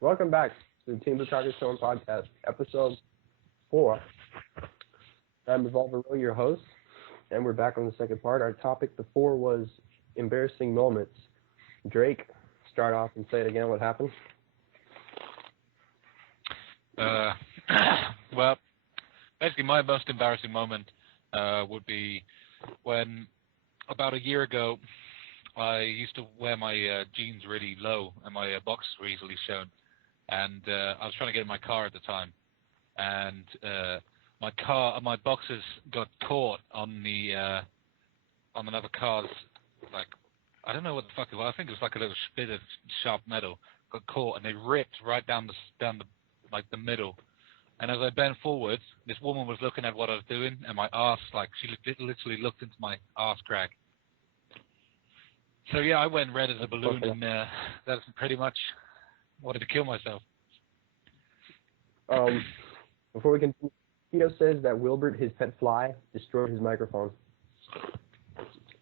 Welcome back to the Team Otakucenter podcast, episode 4. I'm Revolver Row, your host, and we're back on the second part. Our topic before was embarrassing moments. Drake, start off and say it again. What happened? Uh, well, basically my most embarrassing moment would be when about a year ago I used to wear my jeans really low and my boxers were easily shown, and I was trying to get in my car at the time, and my boxers got caught on another car's, like, I don't know what the fuck it was. I think it was like a little bit of sharp metal got caught, and they ripped right down the middle. And as I bent forward, this woman was looking at what I was doing, and my arse, like, she literally looked into my arse crack. So yeah, I went red as a balloon, and that's pretty much wanted to kill myself. Before we continue, Tito says that Wilbert, his pet fly, destroyed his microphone.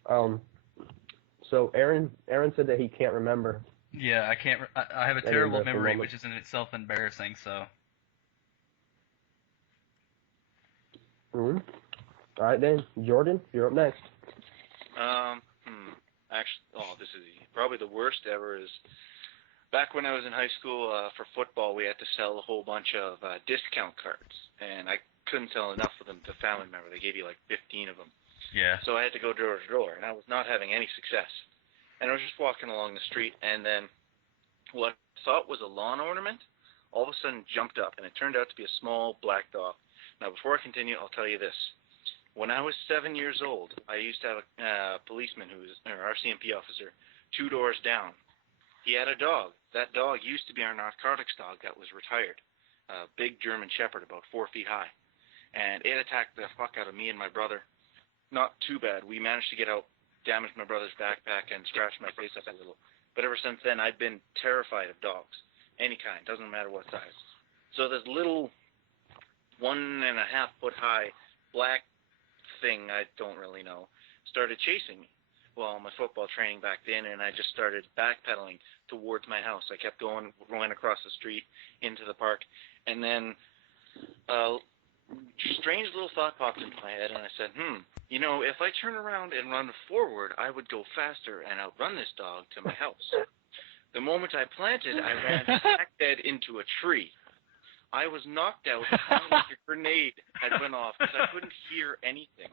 So Aaron said that he can't remember. Yeah, I can't. I have a terrible memory, which is in itself embarrassing. So. All right then, Jordan, you're up next. Actually, this is probably the worst ever. Is back when I was in high school for football, we had to sell a whole bunch of discount cards, and I couldn't sell enough of them to family members. They gave you like 15 of them. Yeah. So I had to go door to door, and I was not having any success. And I was just walking along the street, and then what I thought was a lawn ornament all of a sudden jumped up, and it turned out to be a small black dog. Now, before I continue, I'll tell you this. When I was 7 years old, I used to have a policeman who was an RCMP officer 2 doors down. He had a dog. That dog used to be our narcotics dog that was retired, a big German Shepherd about 4 feet high. And it attacked the fuck out of me and my brother. Not too bad. We managed to get out, damaged my brother's backpack, and scratched my face up a little. But ever since then, I've been terrified of dogs, any kind, doesn't matter what size. So this little 1.5 foot high black thing, I don't really know, started chasing me. Well, my football training back then, and I just started backpedaling towards my house. I kept going across the street into the park, and then a strange little thought popped into my head, and I said, if I turn around and run forward, I would go faster and outrun this dog to my house. The moment I planted, I ran back dead into a tree. I was knocked out, like a grenade had went off because I couldn't hear anything.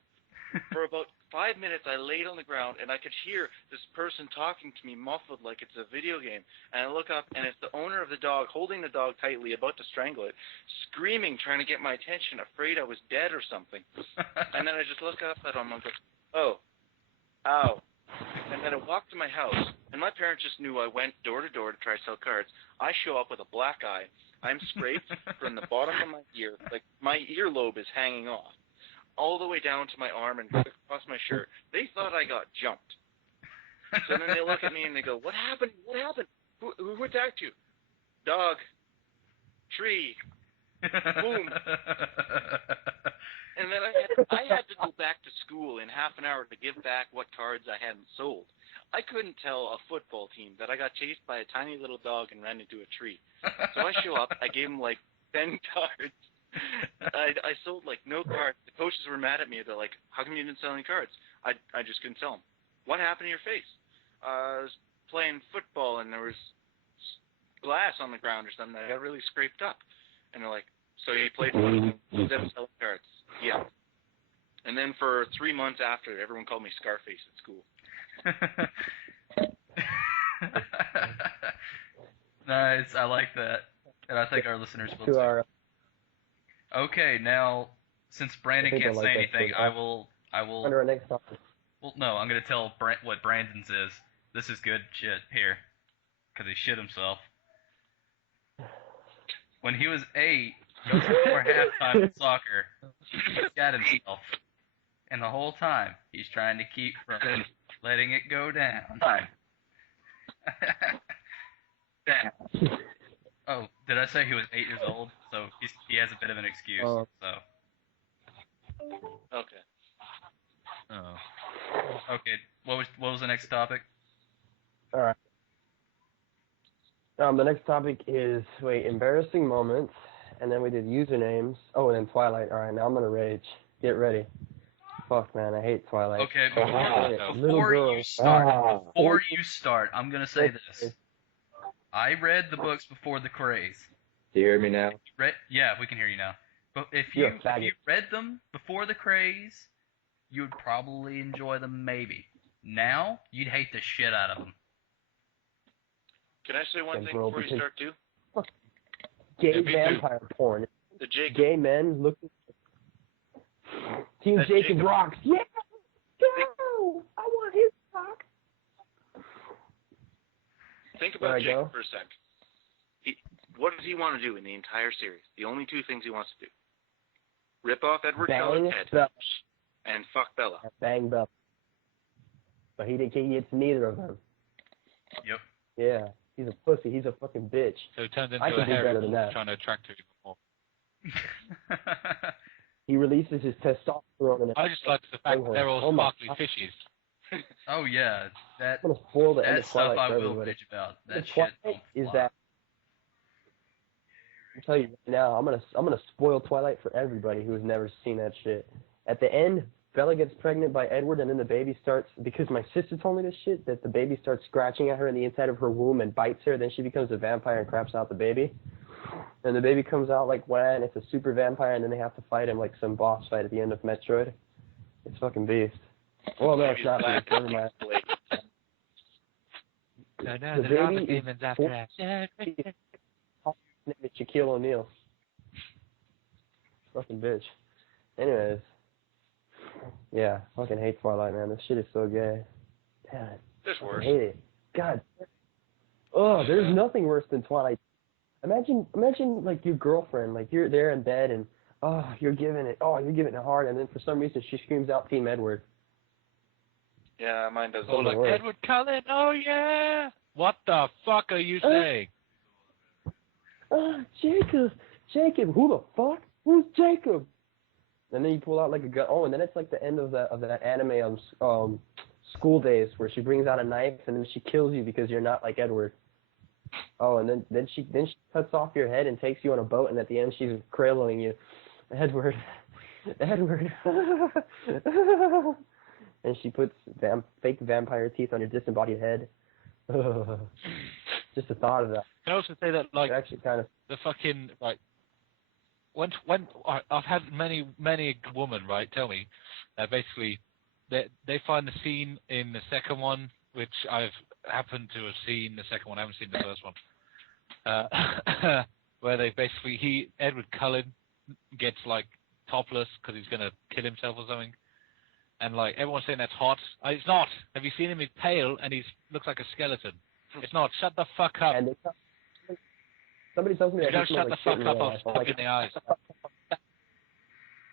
For about 5 minutes, I laid on the ground, and I could hear this person talking to me muffled like it's a video game. And I look up, and it's the owner of the dog, holding the dog tightly, about to strangle it, screaming, trying to get my attention, afraid I was dead or something. And then I just look up at him, and go, oh, ow. And then I walked to my house, and my parents just knew I went door to door to try to sell cards. I show up with a black eye. I'm scraped from the bottom of my ear, like my earlobe is hanging off, all the way down to my arm and across my shirt. They thought I got jumped. So then they look at me and they go, what happened? What happened? Who attacked you? Dog. Tree. Boom. And then I had to go back to school in half an hour to give back what cards I hadn't sold. I couldn't tell a football team that I got chased by a tiny little dog and ran into a tree. So I show up, I gave them like 10 cards. I sold like no cards. The coaches were mad at me. They're like, how come you didn't sell any cards? I just couldn't sell them. What happened to your face? I was playing football and there was glass on the ground or something. I got really scraped up. And they're like, so you played football instead of selling cards? Yeah. And then for 3 months after, everyone called me Scarface at school. Nice, I like that, and I think our listeners will too. Okay, now since Brandon can't say anything, I will. Under our next topic. Well, no, I'm gonna tell what Brandon's is. This is good shit here, because he shit himself. When he was 8, goes before halftime in soccer, he shat himself, and the whole time he's trying to keep from letting it go down. Oh, did I say he was 8 years old? So he has a bit of an excuse. So. Okay. Oh. Okay. What was the next topic? All right. The next topic is embarrassing moments, and then we did usernames. Oh, and then Twilight. All right, now I'm gonna rage. Get ready. Fuck, man, I hate Twilight. Okay, Little girl. before you start, I'm gonna say this. I read the books before the craze. Do you hear me now? Yeah, we can hear you now. But if You're you a faggot. read them before the craze, you would probably enjoy them maybe. Now, you'd hate the shit out of them. Can I say one And thing bro, before you because- start, too? Gay Yeah, me too. vampire porn. The Jacob. Gay men looking. Team That Jacob Jacob- rocks. Yeah! Go! I want his rock. Think There about I go. Jacob for a sec. What does he want to do in the entire series? The only two things he wants to do. Rip off Edward Bang Cullen's head Bella. and fuck Bella. Bang Bella. But he gets neither of them. Yep. Yeah. He's a pussy. He's a fucking bitch. So it turns I into can a do hairy better than wolf that. trying to attract her even more. He releases his testosterone in I just like the fact that they're all Oh my sparkly God. fishies. Oh yeah, that I'm gonna spoil the end that of stuff Twilight I for will everybody. bitch about. The That shit Twilight don't is fly. that. I'll tell you right now, I'm gonna spoil Twilight for everybody who has never seen that shit. At the end, Bella gets pregnant by Edward, and then the baby starts, because my sister told me this shit, that the baby starts scratching at her in the inside of her womb and bites her. Then she becomes a vampire and craps out the baby. And the baby comes out like when it's a super vampire, and then they have to fight him like some boss fight at the end of Metroid. It's fucking beast. Well, no, it's not beast. Never mind. No, The there are baby demons is after that. His name is Shaquille O'Neal. Fucking bitch. Anyways. Yeah, fucking hate Twilight, man. This shit is so gay. Damn it. There's I worse. hate it. God. Oh, there's nothing worse than Twilight. Imagine like your girlfriend, like you're there in bed and you're giving it hard, and then for some reason she screams out Team Edward. Yeah, mine does. Oh, like worse. Edward Cullen, oh yeah! What the fuck are you saying? Jacob, who the fuck? Who's Jacob? And then you pull out like a gun. Oh, and then it's like the end of that anime School Days, where she brings out a knife and then she kills you because you're not like Edward. Oh, and then she cuts off your head and takes you on a boat, and at the end she's cradling you, Edward. And she puts fake vampire teeth on your disembodied head. Just the thought of that. Can I also say that, like, It actually kind of. the fucking, like, when I've had many women, right, tell me that basically they find the scene in the second one, which I've happened to have seen the second one, I haven't seen the first one, where they basically, Edward Cullen gets, like, topless because he's going to kill himself or something. And, like, everyone's saying that's hot. It's not. Have you seen him? He's pale and he looks like a skeleton. It's not. Shut the fuck up. And somebody tells me You that don't he shut smells the like shit fuck in up, real I'll life. stab you in the eyes.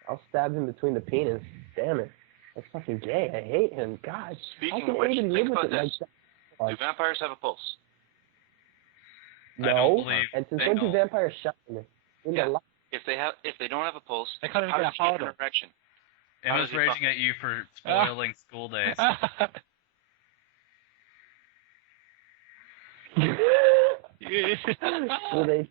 I'll stab him between the penis. Damn it. That's fucking gay. I hate him. God. Speaking How can of which, anybody think live about with it this. like Do vampires have a pulse? I don't No. believe And since they when do don't. vampires shut in Yeah. the light? If they don't have a pulse, They can't even how get does a he hard get an on. erection? Emma's does he raging fuck? at you for spoiling School Days. So they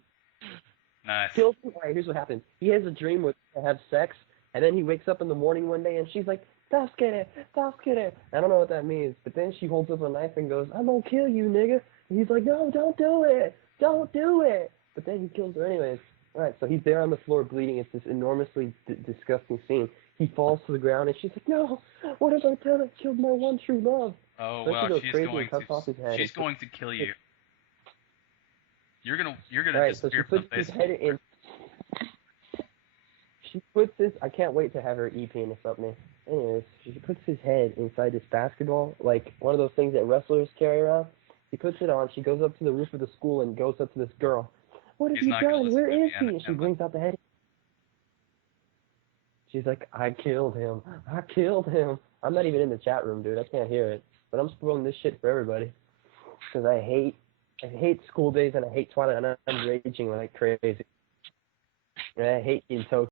Nice. kill him. All right, here's what happens. He has a dream where they have sex, and then he wakes up in the morning one day, and she's like, "Stop scared. I don't know what that means, but then she holds up a knife and goes, "I'm gonna kill you, nigga." And he's like, "No, don't do it. Don't do it." But then he kills her anyways. All right, so he's there on the floor bleeding. It's this enormously disgusting scene. He falls to the ground, and she's like, "No, what have I done? I killed my one true love." Oh Then she well, goes she's crazy going and cuts off his head. she's going to kill you. You're gonna All right, so she disappear from puts the his face. head in. She puts this. I can't wait to have her penis up me. Anyways, she puts his head inside this basketball, like one of those things that wrestlers carry around. He puts it on. She goes up to the roof of the school and goes up to this girl. "What have He's you not gonna done? listen Where to me, is he?" And she Emma. brings out the head. She's like, "I killed him. I killed him." I'm not even in the chat room, dude. I can't hear it. But I'm spoiling this shit for everybody. Because I hate School Days and I hate Twilight and I'm raging like crazy. And I hate in Tokyo.